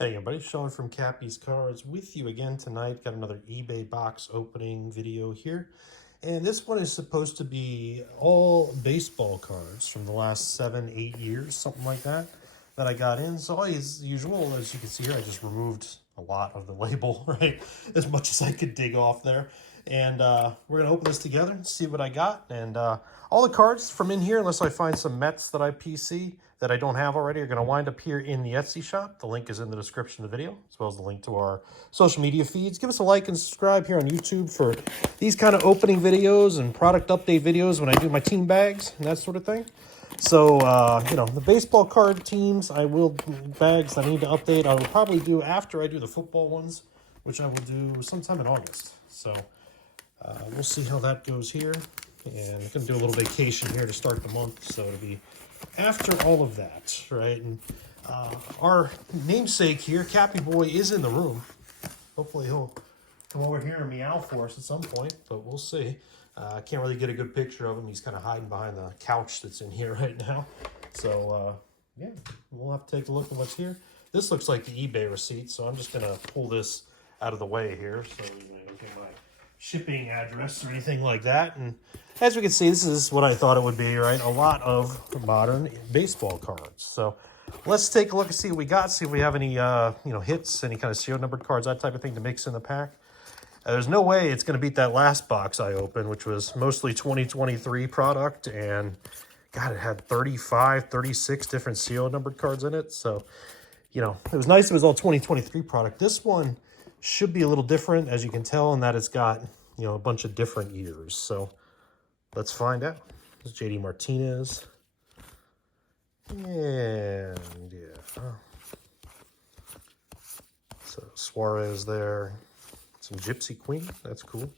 Hey everybody, Sean from KappisCards with you again tonight. Got another eBay box opening video here. And this one is supposed to be all baseball cards from the last 7-8 years, something like that I got in. So as usual, as you can see here, I just removed a lot of the label, right? As much as I could dig off there. And we're going to open this together and see what I got. And all the cards from in here, unless I find some Mets that I PC that I don't have already, are going to wind up here in the Etsy shop. The link is in the description of the video, as well as the link to our social media feeds. Give us a like and subscribe here on YouTube for these kind of opening videos and product update videos when I do my team bags and that sort of thing. So, you know, the baseball card teams, bags that I need to update, I will probably do after I do the football ones, which I will do sometime in August. So, we'll see how that goes here. And I'm going to do a little vacation here to start the month, so it'll be after all of that, right? And our namesake here, Kappi Boy, is in the room. Hopefully he'll come over here and meow for us at some point, but we'll see. I can't really get a good picture of him. He's kind of hiding behind the couch that's in here right now. So, yeah, we'll have to take a look at what's here. This looks like the eBay receipt, so I'm just going to pull this out of the way here so you don't get my shipping address or anything like that. And as we can see, this is what I thought it would be, right? A lot of modern baseball cards. So let's take a look and see what we got, see if we have any hits, any kind of serial numbered cards, that type of thing to mix in the pack. There's no way it's going to beat that last box I opened, which was mostly 2023 product, and God, it had 35, 36 different serial numbered cards in it. So, you know, it was nice it was all 2023 product. This one should be a little different, as you can tell, in that it's got, you know, a bunch of different years. So let's find out. This is JD Martinez. And yeah. So Suarez there. Some Gypsy Queen. That's cool.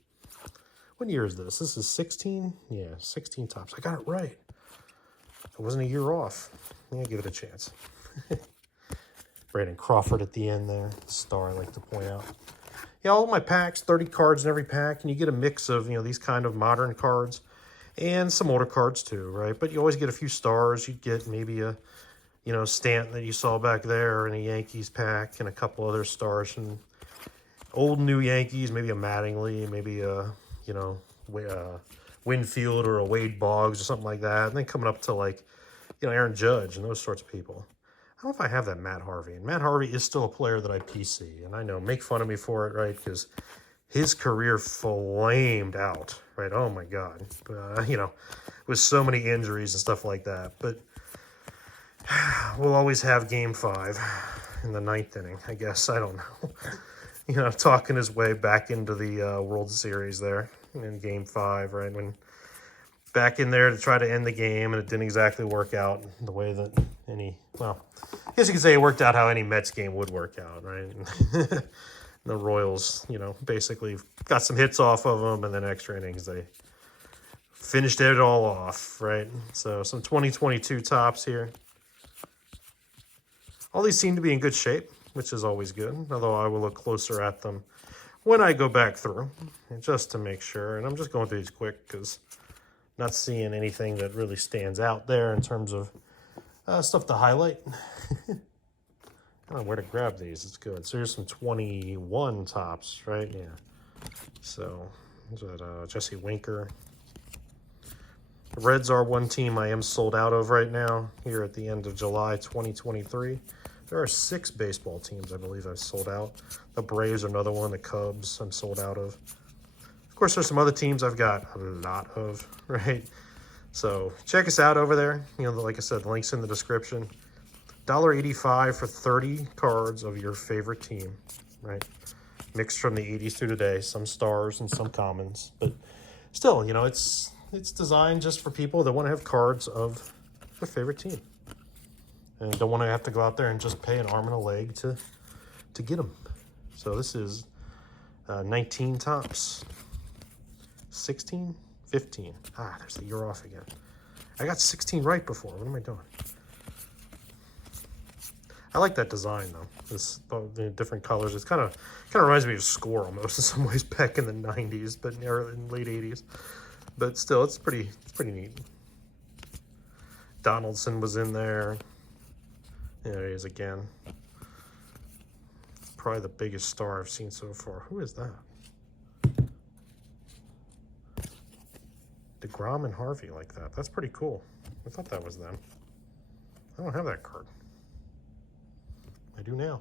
What year is this? This is 16? Yeah, 16 tops. I got it right. It wasn't a year off. Yeah, give it a chance. Brandon Crawford at the end there. Star I like to point out. Yeah, all of my packs, 30 cards in every pack, and you get a mix of, you know, these kind of modern cards and some older cards too, right? But you always get a few stars. You'd get maybe a, you know, Stanton that you saw back there in a Yankees pack and a couple other stars and old new Yankees, maybe a Mattingly, maybe a, you know, Winfield or a Wade Boggs or something like that. And then coming up to, like, you know, Aaron Judge and those sorts of people. I don't know if I have that Matt Harvey. And Matt Harvey is still a player that I PC. And I know, make fun of me for it, right? Because his career flamed out, right? Oh, my God. You know, with so many injuries and stuff like that. But we'll always have Game 5 in the 9th inning, I guess. I don't know. You know, talking his way back into the World Series there in Game 5, right? When back in there to try to end the game, and it didn't exactly work out the way that well, I guess you could say it worked out how any Mets game would work out, right? The Royals, you know, basically got some hits off of them, and then extra innings, they finished it all off, right? So some 2022 tops here. All these seem to be in good shape, which is always good, although I will look closer at them when I go back through, just to make sure. And I'm just going through these quick because not seeing anything that really stands out there in terms of stuff to highlight. I don't know where to grab these. It's good. So here's some 21 tops, right? Yeah. So is that Jesse Winker. The Reds are one team I am sold out of right now here at the end of July 2023. There are 6 baseball teams I believe I've sold out. The Braves are another one. The Cubs I'm sold out of. Of course, there's some other teams I've got a lot of, right? So check us out over there. You know, like I said, the link's in the description. $1.85 for 30 cards of your favorite team, right? Mixed from the 80s through today. Some stars and some commons. But still, you know, it's designed just for people that want to have cards of their favorite team. And don't want to have to go out there and just pay an arm and a leg to get them. So this is 19 tops. 16? 15. Ah, there's the year off again. I got 16 right before. What am I doing? I like that design, though. The different colors. It's kind of reminds me of Score almost in some ways back in the 90s, but in late 80s. But still, it's pretty neat. Donaldson was in there. There he is again. probably the biggest star I've seen so far. Who is that? DeGrom and Harvey like that. That's pretty cool. I thought that was them. I don't have that card. I do now.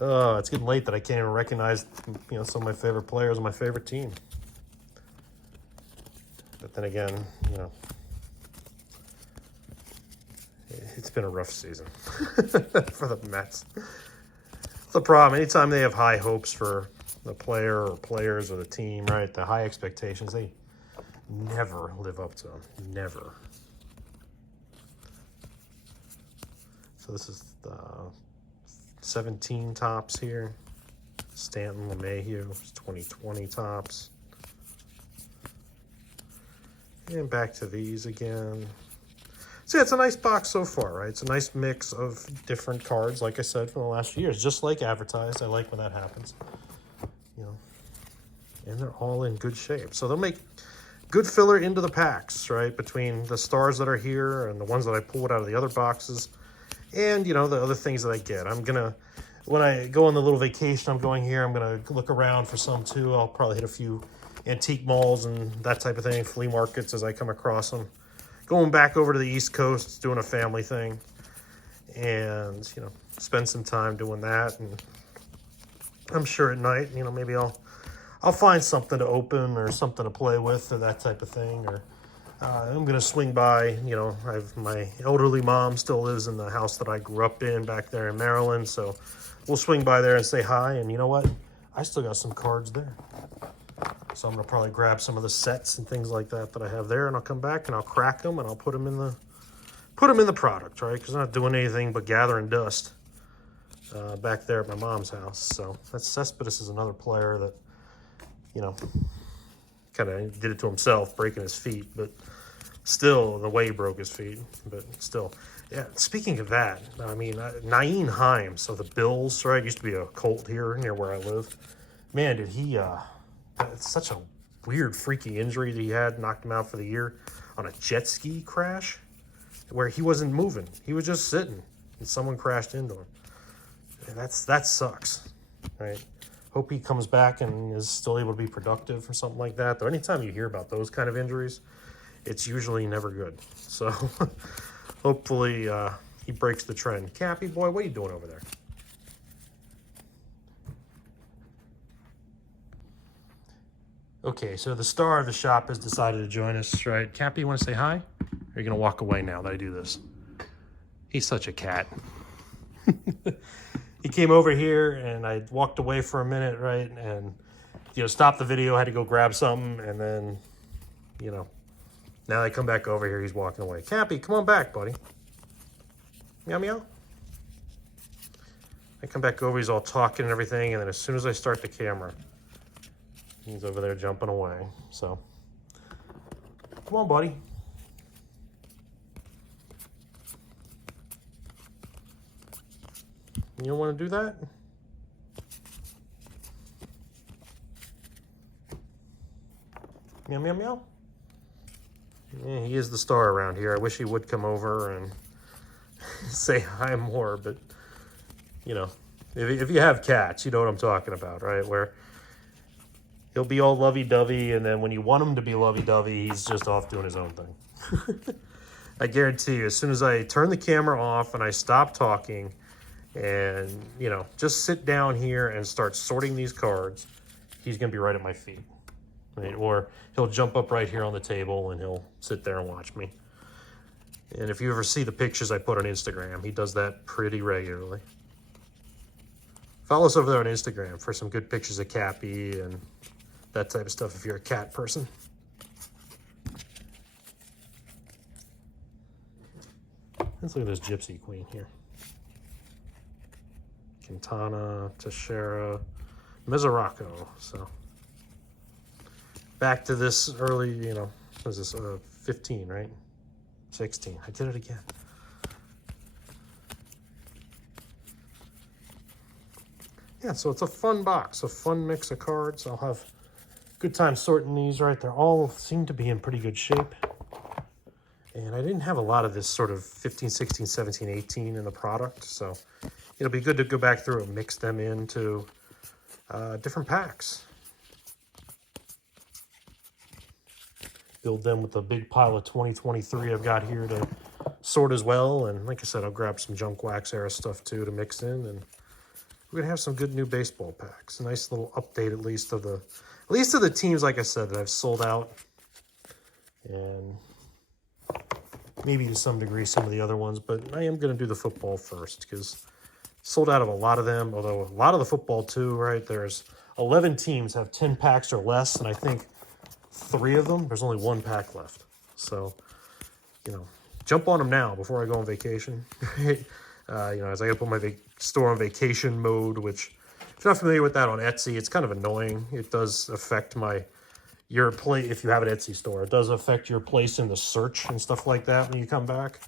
Oh, it's getting late that I can't even recognize, you know, some of my favorite players on my favorite team. But then again, you know, it's been a rough season for the Mets. It's the problem. Anytime they have high hopes for the player or players or the team, right, the high expectations, they never live up to them. Never. So this is the 17 tops here. Stanton, LeMahieu, 2020 tops. And back to these again. So yeah, it's a nice box so far, right? It's a nice mix of different cards, like I said, from the last few years. Just like advertised. I like when that happens. You know, and they're all in good shape. So they'll make good filler into the packs, right? Between the stars that are here and the ones that I pulled out of the other boxes. And, you know, the other things that I get. I'm going to, when I go on the little vacation I'm going here, I'm going to look around for some too. I'll probably hit a few antique malls and that type of thing, flea markets as I come across them. Going back over to the East Coast, doing a family thing. And, you know, spend some time doing that. And I'm sure at night, you know, maybe I'll find something to open or something to play with or that type of thing. Or I'm going to swing by, you know, my elderly mom still lives in the house that I grew up in back there in Maryland. So we'll swing by there and say hi. And you know what? I still got some cards there. So I'm going to probably grab some of the sets and things like that I have there. And I'll come back and I'll crack them and I'll put them in the product, right? Because I'm not doing anything but gathering dust back there at my mom's house. So that's Cespedes is another player that, you know, kind of did it to himself, breaking his feet, but still, the way he broke his feet, but still. Yeah, speaking of that, I mean, Naeem Himes of the Bills, right, used to be a Colt here near where I live. Man, did he, it's such a weird, freaky injury that he had, knocked him out for the year on a jet ski crash where he wasn't moving. He was just sitting, and someone crashed into him. And that sucks, right? Hope he comes back and is still able to be productive or something like that. Though anytime you hear about those kind of injuries, it's usually never good. So hopefully he breaks the trend. Kappi, boy, what are you doing over there? Okay, so the star of the shop has decided to join us, right? Kappi, you want to say hi? Or are you going to walk away now that I do this? He's such a cat. He came over here and I walked away for a minute, right? And, you know, stopped the video, had to go grab something. And then, you know, now I come back over here, he's walking away. Kappi, come on back, buddy. Meow, meow. I come back over, he's all talking and everything. And then as soon as I start the camera, he's over there jumping away. So, come on, buddy. You don't want to do that? Meow, meow, meow. Yeah, he is the star around here. I wish he would come over and say hi more, but, you know, if you have cats, you know what I'm talking about, right? Where he'll be all lovey-dovey, and then when you want him to be lovey-dovey, he's just off doing his own thing. I guarantee you, as soon as I turn the camera off and I stop talking, and, you know, just sit down here and start sorting these cards, he's going to be right at my feet. Right? Or he'll jump up right here on the table and he'll sit there and watch me. And if you ever see the pictures I put on Instagram, he does that pretty regularly. Follow us over there on Instagram for some good pictures of Kappi and that type of stuff if you're a cat person. Let's look at this Gypsy Queen here. Quintana, Teixeira, Mesoraco. So back to this early, you know, what is this, 15, right? 16. I did it again. Yeah, so it's a fun box, a fun mix of cards. I'll have a good time sorting these, right? They all seem to be in pretty good shape. And I didn't have a lot of this sort of 15, 16, 17, 18 in the product. So it'll be good to go back through and mix them into different packs. Build them with a big pile of 2023 I've got here to sort as well. And like I said, I'll grab some Junk Wax era stuff too to mix in. And we're gonna have some good new baseball packs. A nice little update at least of the teams, like I said, that I've sold out. And maybe to some degree some of the other ones, but I am gonna do the football first because sold out of a lot of them, although a lot of the football too, right? There's 11 teams have 10 packs or less, and I think 3 of them, there's only 1 pack left. So, you know, jump on them now before I go on vacation. You know, as I put my store on vacation mode, which if you're not familiar with that on Etsy, it's kind of annoying. It does affect your place. If you have an Etsy store, it does affect your place in the search and stuff like that when you come back.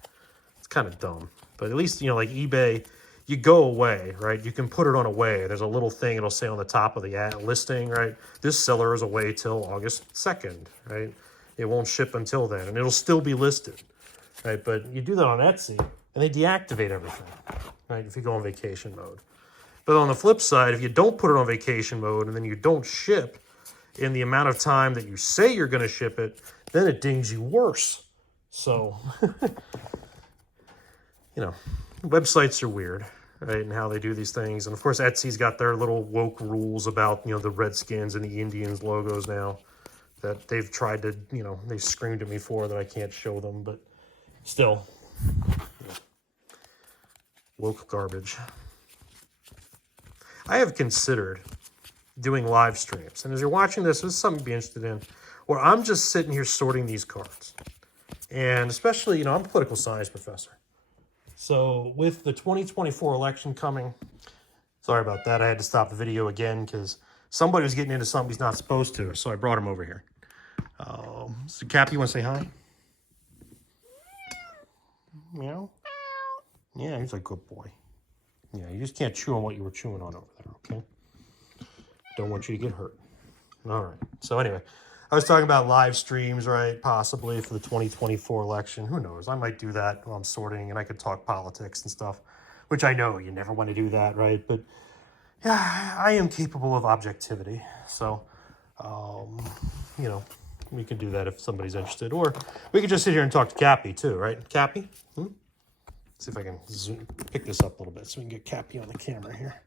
It's kind of dumb, but at least, you know, like eBay, you go away, right? You can put it on away. There's a little thing it'll say on the top of the ad listing, right? This seller is away till August 2nd, right? It won't ship until then, and it'll still be listed, right? But you do that on Etsy, and they deactivate everything, right? If you go on vacation mode. But on the flip side, if you don't put it on vacation mode and then you don't ship in the amount of time that you say you're going to ship it, then it dings you worse. So, you know, websites are weird, right? And how they do these things. And of course, Etsy's got their little woke rules about, you know, the Redskins and the Indians logos now that they've tried to, you know, they screamed at me for that I can't show them, but still, you know, woke garbage. I have considered doing live streams. And as you're watching this is something to be interested in, where I'm just sitting here sorting these cards. And especially, you know, I'm a political science professor. So with the 2024 election coming, sorry about that. I had to stop the video again because somebody was getting into something he's not supposed to. So I brought him over here. So Kappi, you want to say hi? Meow? Yeah, he's a good boy. Yeah, you just can't chew on what you were chewing on over there, okay? Don't want you to get hurt. All right. So anyway, I was talking about live streams, right? Possibly for the 2024 election. Who knows? I might do that while I'm sorting, and I could talk politics and stuff, which I know you never want to do that, right? But yeah, I am capable of objectivity. So, you know, we can do that if somebody's interested. Or we could just sit here and talk to Kappi too, right? Kappi? See if I can pick this up a little bit so we can get Kappi on the camera here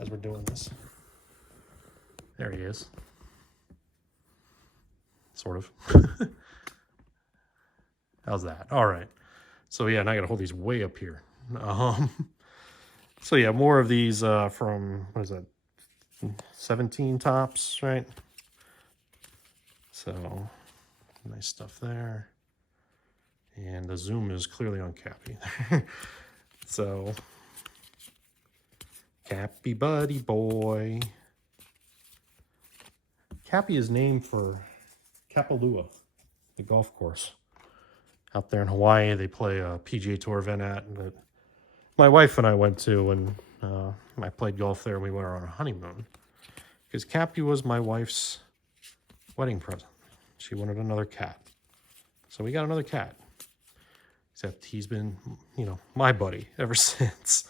as we're doing this. There he is. Sort of. How's that? All right. So yeah, now I got to hold these way up here. So yeah, more of these from, what is that, 17 tops, right? So nice stuff there. And the zoom is clearly on Kappi. So, Kappi buddy boy. Kappi is named for Kapalua, the golf course. Out there in Hawaii, they play a PGA Tour event at that my wife and I went to when I played golf there and we went on a honeymoon. Because Kappi was my wife's wedding present. She wanted another cat. So we got another cat. Except he's been, you know, my buddy ever since.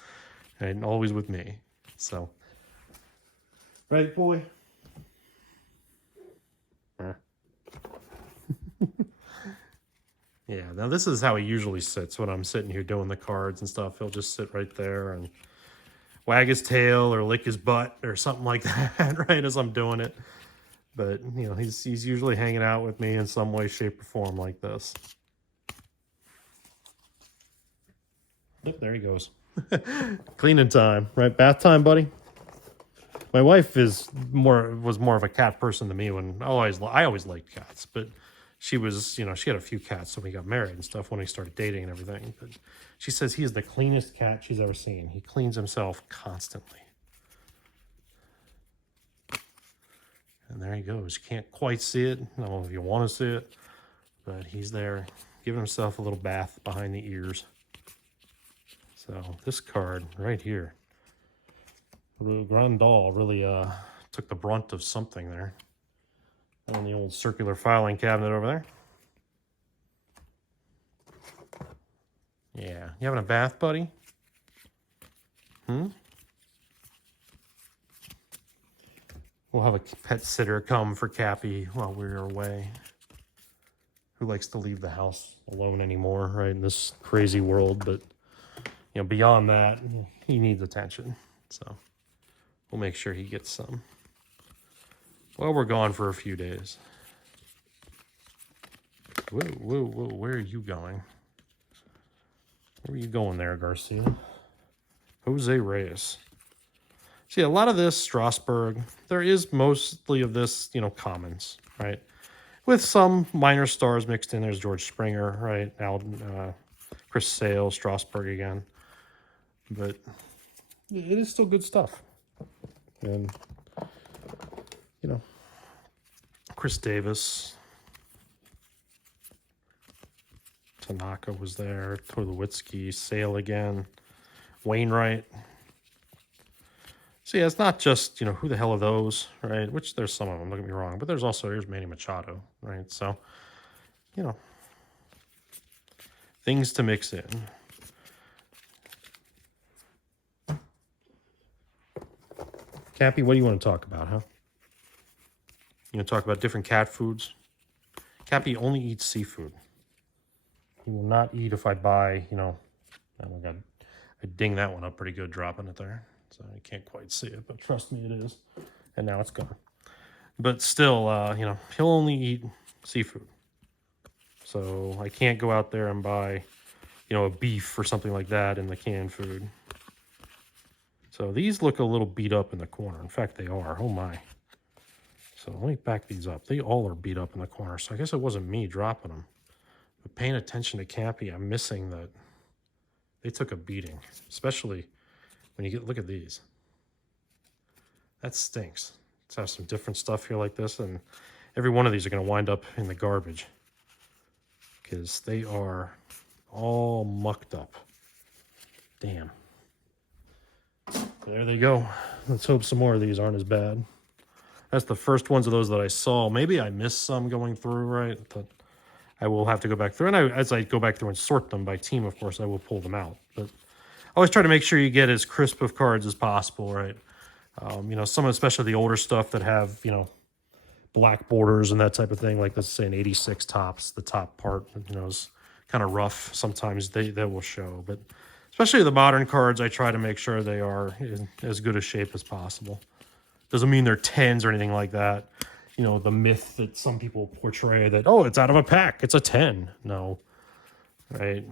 And always with me. So. Right, boy? Yeah, now this is how he usually sits when I'm sitting here doing the cards and stuff. He'll just sit right there and wag his tail or lick his butt or something like that, right, as I'm doing it. But, you know, he's usually hanging out with me in some way, shape, or form like this. Yep, there he goes. Cleaning time, right? Bath time, buddy. My wife was more of a cat person than me when I always liked cats, but she was, you know, she had a few cats when we got married and stuff when we started dating and everything. But she says he is the cleanest cat she's ever seen. He cleans himself constantly. And there he goes. You can't quite see it. I don't know if you want to see it, but he's there giving himself a little bath behind the ears. So this card right here, Grandal really took the brunt of something there. And the old circular filing cabinet over there. Yeah. You having a bath, buddy? Hmm? We'll have a pet sitter come for Kappi while we're away. Who likes to leave the house alone anymore, right? In this crazy world. But, you know, beyond that, he needs attention. So we'll make sure he gets some. Well, we're gone for a few days. Whoa, whoa, whoa. Where are you going? Where are you going there, Garcia? Jose Reyes. See, a lot of this, Strasburg, there is mostly of this, you know, commons, right? With some minor stars mixed in. There's George Springer, right? Chris Sale, Strasburg again. But it is still good stuff. And, you know, Chris Davis. Tanaka was there. Tulowitzki, Sale again. Wainwright. So yeah, it's not just, you know, who the hell are those, right? Which there's some of them, don't get me wrong. But there's also, here's Manny Machado, right? So, you know, things to mix in. Kappi, what do you want to talk about, huh? You want to talk about different cat foods? Kappi only eats seafood. He will not eat if I buy, you know, oh my God, I ding that one up pretty good dropping it there. So I can't quite see it, but trust me, it is. And now it's gone. But still, you know, he'll only eat seafood. So I can't go out there and buy, you know, a beef or something like that in the canned food. So these look a little beat up in the corner. In fact, they are. Oh my. So let me back these up. They all are beat up in the corner. So I guess it wasn't me dropping them. But paying attention to Kappi, I'm missing that they took a beating. Especially when you get, look at these. That stinks. Let's have some different stuff here like this. And every one of these are going to wind up in the garbage. Because they are all mucked up. Damn. There they go. Let's hope some more of these aren't as bad. That's the first ones of those that I saw. Maybe I missed some going through, right? But I will have to go back through. And as I go back through and sort them by team, of course, I will pull them out. But I always try to make sure you get as crisp of cards as possible, right? You know, some, especially the older stuff that have, you know, black borders and that type of thing. Like, let's say an 86 tops, the top part, you know, is kind of rough. Sometimes they will show. But especially the modern cards, I try to make sure they are in as good a shape as possible. Doesn't mean they're 10s or anything like that. You know, the myth that some people portray that, oh, it's out of a pack, it's a 10. No. Right?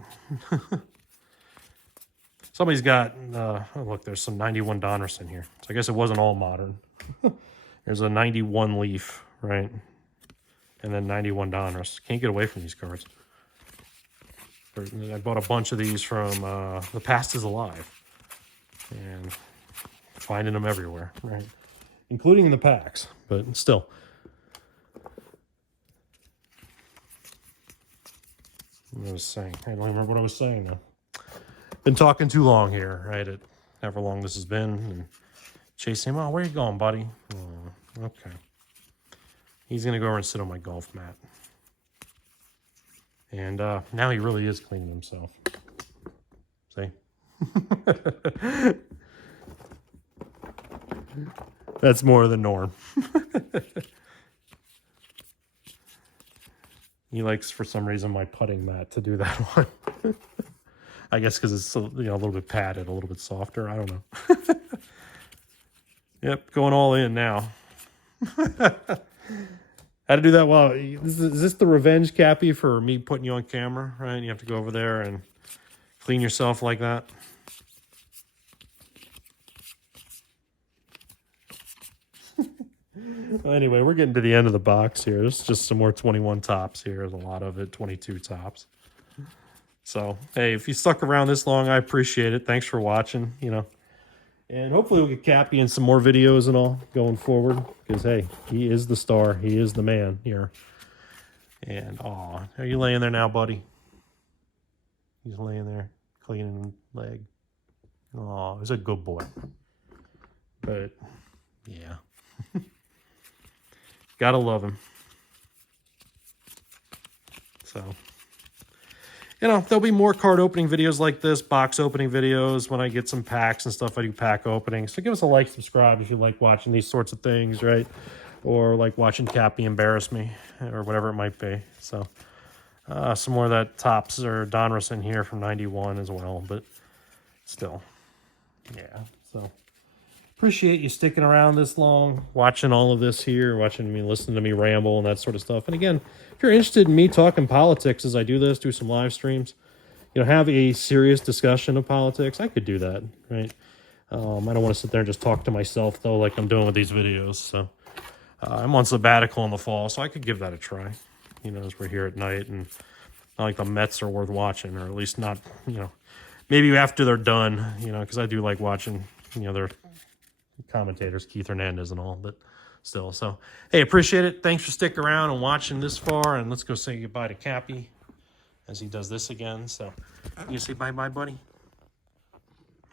Somebody's got, oh, look, there's some 91 Donnerson here. So I guess it wasn't all modern. There's a 91 Leaf, right? And then 91 Donruss. Can't get away from these cards. I bought a bunch of these from The Past is Alive. And finding them everywhere, right? Including the packs, but still. What I was saying. I don't remember what I was saying now. Been talking too long here, right? At however long this has been. And chasing him. Oh, where you going, buddy? Oh, okay. He's going to go over and sit on my golf mat. And now he really is cleaning himself. See? That's more the norm. He likes, for some reason, my putting mat to do that one. I guess because it's, you know, a little bit padded, a little bit softer. I don't know. Yep, going all in now. Had to do that while... Is this the revenge, Kappi, for me putting you on camera, right? You have to go over there and clean yourself like that. Anyway, we're getting to the end of the box here. There's just some more 21 tops here. There's a lot of it, 22 tops. So, hey, if you stuck around this long, I appreciate it. Thanks for watching, you know. And hopefully we'll get Kappi in some more videos and all going forward. Because, hey, he is the star. He is the man here. And, aw, are you laying there now, buddy? He's laying there, cleaning leg. Aw, he's a good boy. But, yeah. Gotta love him. So, you know, there'll be more card opening videos like this, box opening videos. When I get some packs and stuff, I do pack openings. So give us a like, subscribe if you like watching these sorts of things, right? Or like watching Kappi embarrass me or whatever it might be. So some more of that Topps or Donruss in here from 91 as well, but still, yeah. So appreciate you sticking around this long, watching all of this here, watching me, listening to me ramble and that sort of stuff. And again, if you're interested in me talking politics as I do this, do some live streams, you know, have a serious discussion of politics, I could do that, right? I don't want to sit there and just talk to myself, though, like I'm doing with these videos. So I'm on sabbatical in the fall, so I could give that a try, you know, as we're here at night. And not like the Mets are worth watching, or at least not, you know, maybe after they're done, you know, because I do like watching, you know, their commentators, Keith Hernandez and all, but still. So, hey, appreciate it. Thanks for sticking around and watching this far, and let's go say goodbye to Kappi as he does this again. So, you say bye-bye, buddy?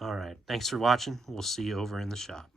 All right. Thanks for watching. We'll see you over in the shop.